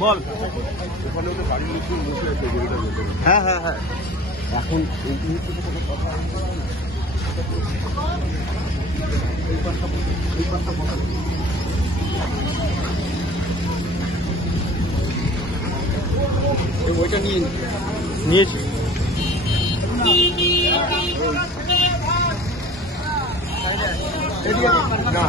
বল। হ্যাঁ হ্যাঁ হ্যাঁ, এখন ওইটা নিয়েছি। না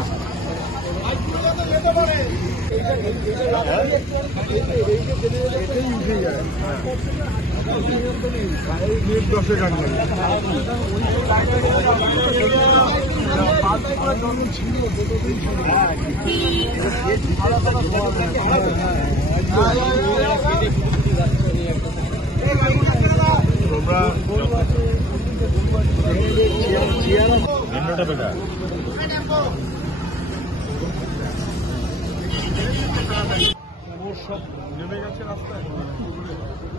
সব নেমে গেছে রাস্তায়।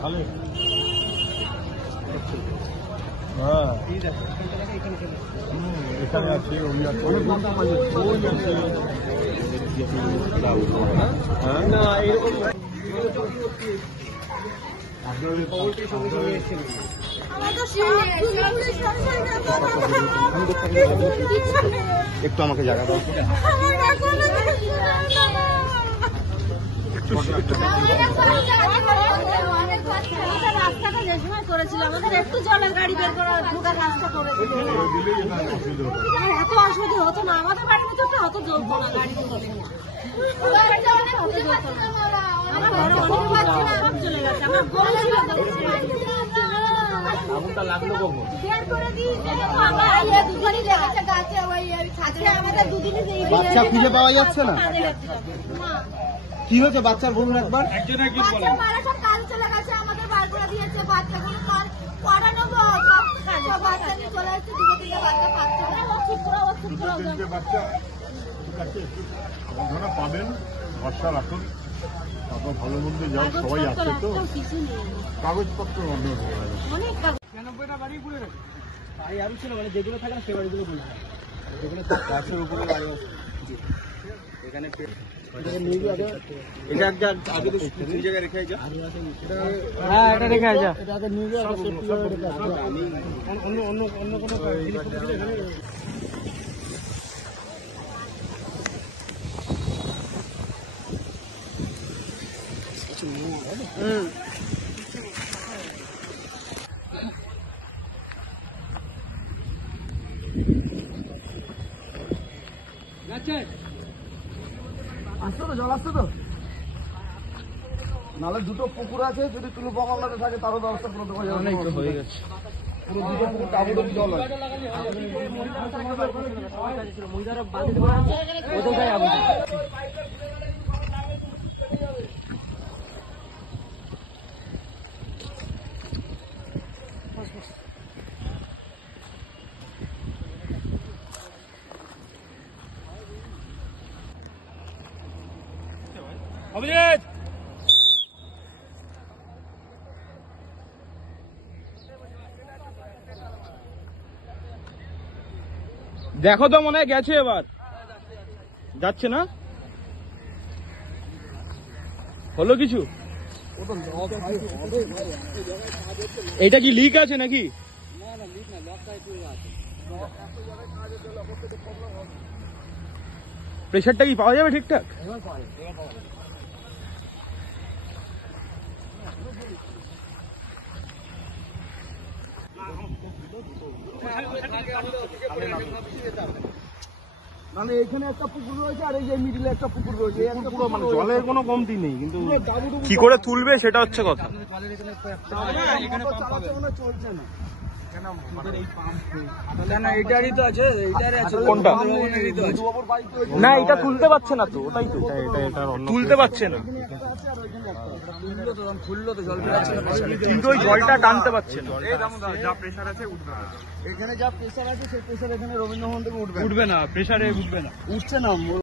ভালো হ্যাঁ, এখানে আছে একটু আমাকে জায়গা দাও। রাস্তাটা যে সময় করেছিল আমাদের একটু জলের গাড়ি বের করা ঢোকার রাস্তা করেছিল, এত অসুবিধা হতো না, আমাদের বাড়ির ভিতরটা অত জ্বলতো না, গাড়ি সব চলে গেছে। আমার বোন আগুনটা লাগলো কখন বের করে দিই, দুজনই লেগেছে গাছে, ওই আমাদের দুদিনই বাচ্চা খুঁজে পাওয়া যাচ্ছে না। কি হয়েছে বাচ্চার বলুন একবার। কাল চলে গেছে, আমাদের বার করে দিয়েছে বাচ্চাগুলো, কাল পড়ানো সব বাচ্চা নিয়ে চলে আসছে, দুটো তিনটে বাচ্চা পাচ্ছে না, পাবেন ভরসা রাখুন, তারপর ভালো মন্দ যাও, সবাই আছে তো, কাগজপত্র বন্ধ হয়ে গেছে, অনেক 90টা বাড়ি ঘুরে গেছে, তাই আরো ছিল মানে যেগুলো থাকে না সে বাড়িগুলো বলছে, যেগুলো গাছের উপরে বাড়ি আছে এখানে। এটা একটা আগে তো তিন জায়গায় রেখে যা। হ্যাঁ এটা রেখে যা, এটা আগে নিয়ে যা, অন্য অন্য অন্য কোনো জিনিস দিলে এখানে। আসতো তো জল, আসতো তো, নালে দুটো পুকুর আছে, যদি তুলো বগলাতে থাকে তারও ব্যবস্থা করতে পারে, অনেক হয়ে গেছে, পুরো দুটো পুকুর টাবুটো জল হয়। অভিজিৎ দেখো তো, মনে হয় গেছে, এবার যাচ্ছে না, হলো কিছু। এটা কি লিক আছে নাকি? প্রেশারটা কি পাওয়া যাবে ঠিকঠাক? মানে এখানে একটা পুকুর রয়েছে আর এই যে মিডিলে একটা পুকুর রয়েছে, পুরো মানে জলের কোনো কমতি নেই, কিন্তু কি করে তুলবে সেটা হচ্ছে কথা। চলছে না এটারই তো আছে, কোনটা না, এটা তুলতে পারছে না তো, ওটাই তো তুলতে পারছে না, কিন্তু ওই জলটা টানতে পারছে না, যা প্রেসার আছে উঠবে না, এখানে যা প্রেসার আছে সেই প্রেসার এখানে রবীন্দ্র ভবন থেকে উঠবে না, প্রেসারে উঠবে না, উঠছে না।